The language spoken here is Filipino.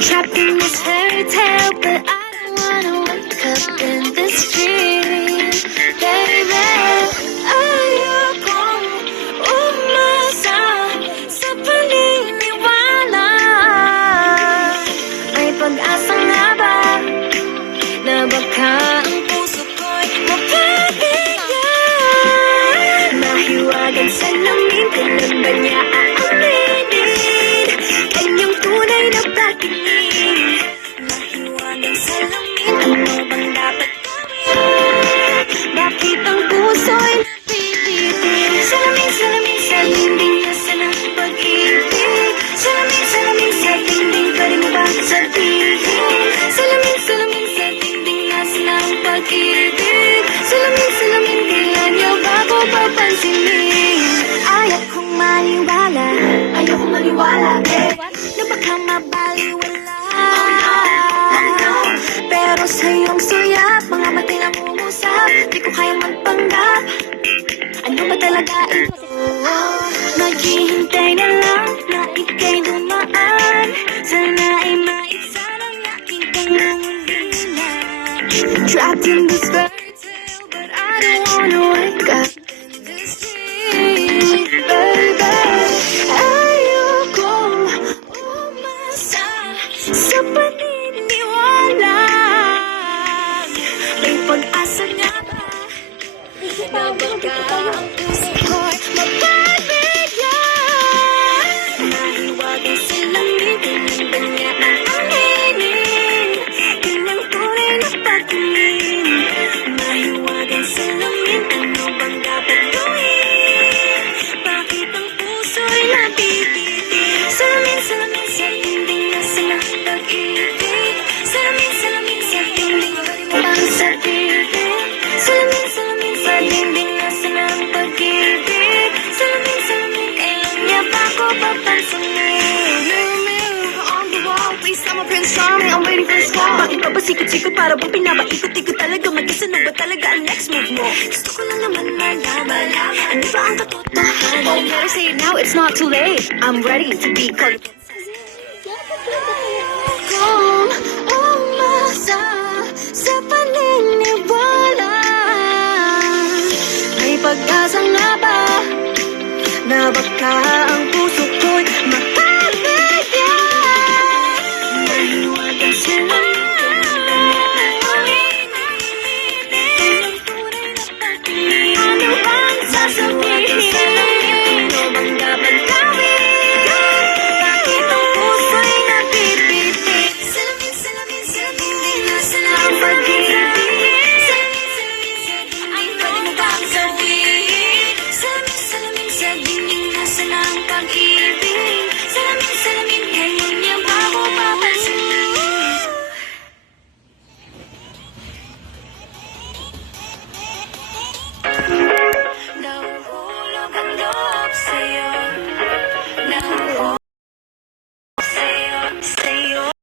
Trapped in this fairy tale, but I don't wanna wake up in this dream, baby. Ayokong umasa sa paniniwala. May pag-asa nga ba na baka ang puso ko'y mapabigyan? Mahiwagang salamin, kailan ba niya aaminin kanyang tunay na pagtingin? Mahiwagang salamin, ano bang dapat gawin? Bakit ang puso'y napipitin? Salamin, salamin sa dingding, nasa ng pag-ibig. Salamin, salamin sa dingding, pwede mo ba sabihin? Salamin, salamin sa dingding, nasa ng pag-ibig. Salamin, salamin, kailan niya bago papansinin? Ayokong maniwala, eh, na baka mabaliwala. Pero sa iyong suyap, mga matay na mungusap, di ko kayang magpanggap. Ano ba talaga ito? Naghihintay na lang na ika'y dumaan. Sana ay maibsan ang aking pangangulila. Trapped in this fairy tale, but I don't wanna wake up in this dream, baby. Ayokong umasa sa paniniwala. May pag-asa nga ba na baka ang puso ko'y mapabigyan? Mahiwagang salamin, kailan ba niya aaminin kanyang tunay na pagtingin? Mahiwagang salamin, ano bang dapat gawin? Bakit ang puso'y nabibitin? Salamin, salamin sa dingding, nasa ng pag-ibig. Salamin, salamin sa dingding, pwede mo bang sabihin? Salamin, salamin sa dingding, nasa ng pag-ibig. Salamin, salamin, kailan niya ba ako papansinin? Mirror, mirror on the wall, please tell my prince charming, I'm waiting for his call. Bakit ba pasikot-sikot para bang pinapaikot-ikot talaga? Mag-isa na ba talaga ang next move mo? Gusto ko lang naman malaman, ano ba ang katotohanan? Oh, better say it now, it's not too late. I'm ready to be caught. Kung umasa sa paniniwala, may pag-asa nga ba na baka